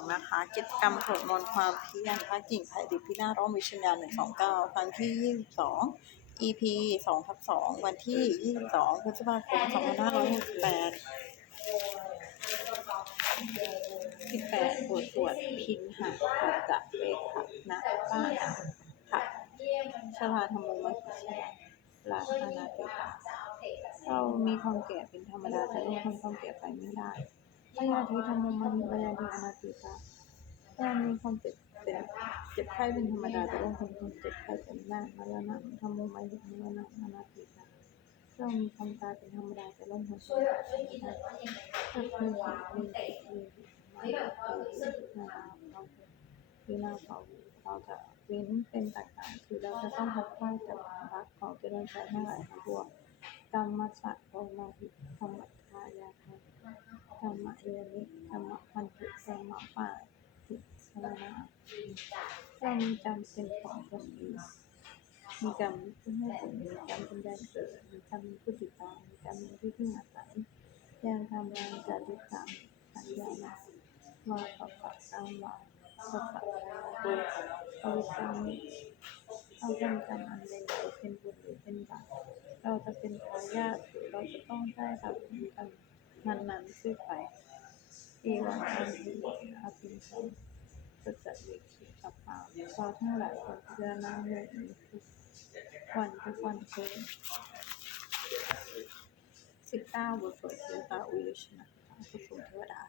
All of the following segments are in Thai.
2นะคะกิจกรรมสวดมนต์ความเพียรพระกิ่งไผ่ดิบพินาศร่มวิชญา129ครั้งที่22 EP 2/2วันที่22พฤษภาคม2568บทสวดพินหะปัจจะเวขะนะป้านะขะชลาธรรมมัสสะลาอนาติตาเรามีความแก่เป็นธรรมดาแต่ล่วงพ้นความแก่ไปไม่ได้พยาธิธรรมมันพยาธิอนาติตาเรามีความเจ็บไข้เป็นธรรมดาแต่ล่วงพ้นความเจ็บไข้เป็นไม่ได้มรณะธรรมมัยมรณะอนาติตาเรามีความตายเป็นธรรมดาแต่ล่วงพ้นความตายไม่ได้ถ้าเพื่อนมีวินาศเราจะเว้นเป็นต่างๆคือเราจะต้องพัดพลาดจากความรักของเจริญใจทั้งหลายทั้งปวงกรรมสัตว์โอมาหิธรรมทายาทธรรมเอนิธรรมพันธุธรรมป่าติสรณะเรามีกรรมเป็นของตนเองมีกรรมที่ให้ผลมีกรรมเป็นแดนเกิดมีกรรมเป็นผู้ติดตามมีกรรมเป็นที่พึ่งอาศัยยังทำงานจากทุกทางสัญญาณวาปะปะตังวาปะปะโกอวิสังเราทำกรรมอันใดเป็นบุญหรือเป็นบาปเราจะเป็นทายาทหรือเราจะต้องได้รับผลกรรมนั้นๆซึ่งไปเอวังอันนี้อาภิสัมปัจจเวคิสัพพะเราทั้งหลายควรพิจารณาเรื่องนี้ทุกวันเกิน19บทสวดเทวตาอุยชนะผู้ทรงเทวดา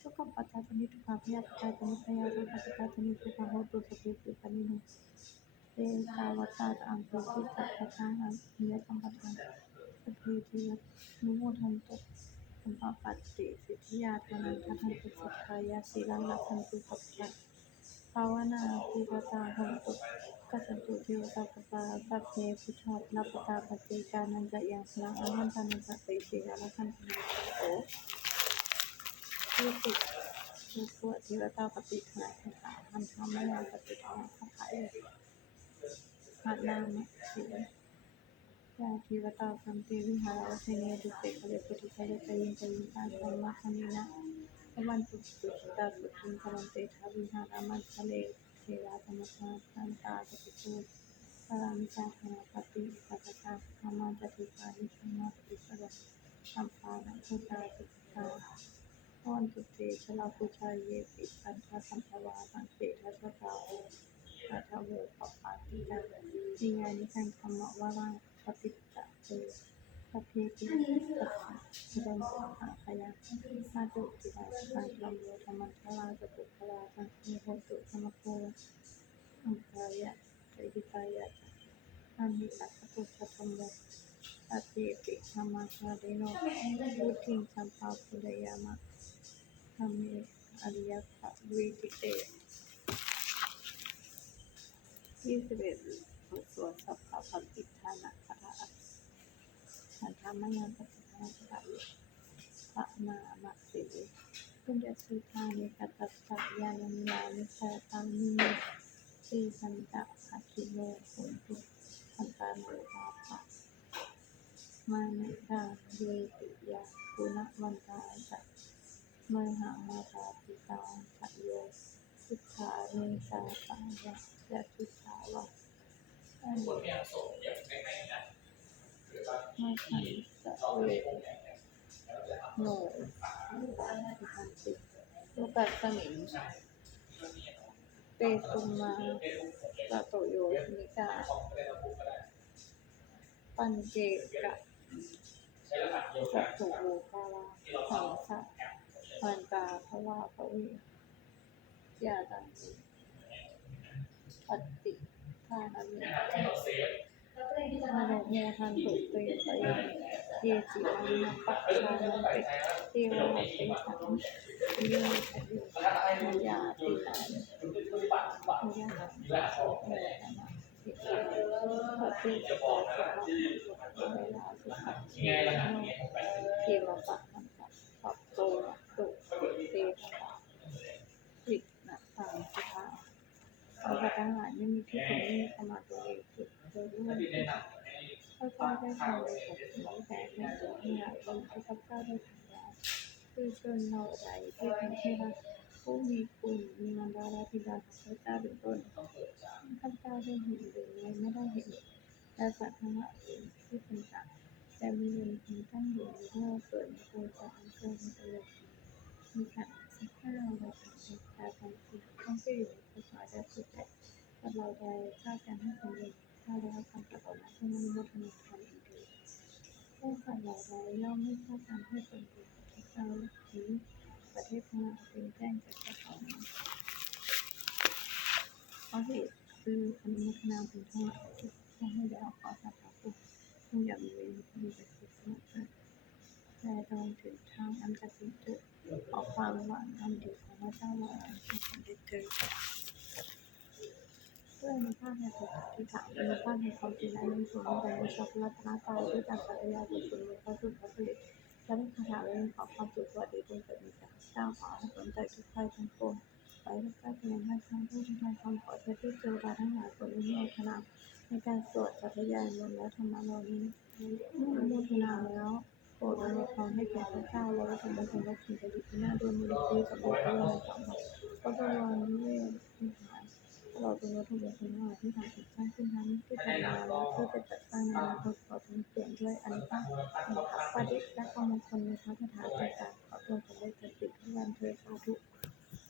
ทุกขปัจจัยนิทุกขพยาปัจจัยนิพยาทุกขปัจจัยนิทุกขโหตุสติปุปนิโนเตตาวัตตาอังคุติสัพพะทังอันเยสัมปทังสัพเพเทวนุโมทันตุสัมปปัตติสิทธิยาธนังทันตุสัพพายาสีลังลักขันตุสัพพะภาวนาปิวตาหันตุกัสสันตุเทวตาปตาสัพเพพุทธะนัปตาปฏิกานันจะยังพลังอนันตานันตติสีลักขันตุโอที่สิผู้สวดเทวตาปฏิทานคาถาพันธมยาปฏิทานคาถาพระนามสิยาเทวตาคัมภีวิหารวัฒเนดุเตคะเลปุถิคะเลตยิงตยิงตาธรรมะคณินะพระวันตุสุขิตาสุขิงพลันเตทาวิหารามัทะเลเทวาธรรมทานทันตาจติโกพระรามิจาธนาปฏิปัสสะธรรมาจติปานิสัมมาปฏิสระสัมปานะพุทธาสุขิตาพรตุเตชลาปุชาเยปิสันทาสัมภวาสังเตทัสสะอาทะโวปปาติกานิยานิสังธรรมวารังปฏิจจเตสัพเพปิสัพพะเจริญสังฆายังมาตุติดาสังลัมโยธรรมัทลาจตุพลาสังโฆตุธรรมโคอัมภายะเตหิตายะอามิสัพพะตุสัพพะโมสัพเพปิธรรมาชาเดโนพุทธิงสัมภาพุทธยามะธรรมเมอริยสัพวิติเต21บทสวดสัพพะปฏิทานะคาถาสันธามยังปฏิทานะคาถาพระนามสิปุญญสุทานิกัตตัสสะญาณมิลานิสตังนิสีสันตะอาคิโนโหตุสันตานุภาภะมานิกาเยติยาปุณวันตาจะเมหะมาตาปิตาทะโยสุขาเนสาปัญญายะทุสาวะมาขันสะเวโนทันติโลกัสสมิงเตตุมมาตะโตโยนิกาปัญเจกะสัตถุวูปาวาสังสะปันตาภวาภวิยาตังปฏิทานามิมโนโมทันตุเตปะยังเยจิมังนะปะชานันเตเทวะเตถังเยขยุมยาตินานยาหังโมทนาสิกาปฏิปโตสุขะเวลาสุขะโนเทวะปะหันตะปัปโตตุเตถะวินะสังสุขะเราทั้งหลายไม่มีที่พึ่งไม่มีธรรมะตัวเองสุดโดยล้วนข้าพเจ้าได้ทำโดยสัตย์นี้แต่ในตัวทั้งหลายบนที่ข้าพเจ้าได้ทำแล้วคือชนเราใดที่เป็นที่รัก ผู้มีคุณมีมารดาและบิดาของพระเจ้าเป็นต้นข้าพเจ้าได้เห็นหรือไม่ได้เห็นและสัตว์ทั้งหลายที่เป็นสัตว์แต่มีเงินคงตั้งอยู่ในโลกเกิดในตัวของเกิดในตัวมีขันธ์สิบห้าและขันธ์ตาพันธ์ต้องที่อยู่ในภาษาและสุดแต่กับเราใดข้าการให้สำเร็จข้าแล้วคำประกอบและที่มนุษย์มีความดีผู้สัตว์เหล่าใดย่อมไม่ข้าการให้สำเร็จพระเจ้าหรือประเทศทั้งหลายเป็นแจ้งแก่เจ้าของเพราะเหตุคืออนุโมทนาบุญทั้งหลายที่พระให้ได้ออกขอสาธุผู้อย่ามีเวรมีแต่สุขสงบแต่ตรงถึงทางอันกสิทธิ์ขอความหวังอันดีของพระเจ้าเราให้สำเร็จเถิดด้วยอนุภาพแห่งสุขที่ถามอนุภาพแห่งความจริงอันยิ่งสูงแต่ในช็อกรัตนตายด้วยการปฏิญาณบุญคุณพระสุดพระเดชและเป็นคาถาเรื่องขอความสุขสวัสดีบุญเกิดมีจากเจ้าขอให้สนใจทุกภัยทั้งปวงไปทุกการเปลี่ยนให้ทั้งผู้ที่ทำความขอเทพที่เจอดาทั้งหลายผลอนุโมทนาในการสวดสัตยายมนต์และธรรมะเหล่านี้เมื่ออนุโมทนาแล้วโปรดอวยพรให้แก่พระเจ้าและวัตถุมงคลและสิ่งประดิษฐ์ที่น่าด้วยมือที่สำเร็จด้วยในสองวันพระบรมนิเวศวิหารตลอดจนวัตถุมงคลทั้งหลายที่ทำถูกสร้างขึ้นทั้งที่ผ่านมาและที่จะจัดสร้างในอนาคตขอจงเปลี่ยนด้วยอนุภาพแห่งพระประดิษฐ์และความมงคลในพระคาถา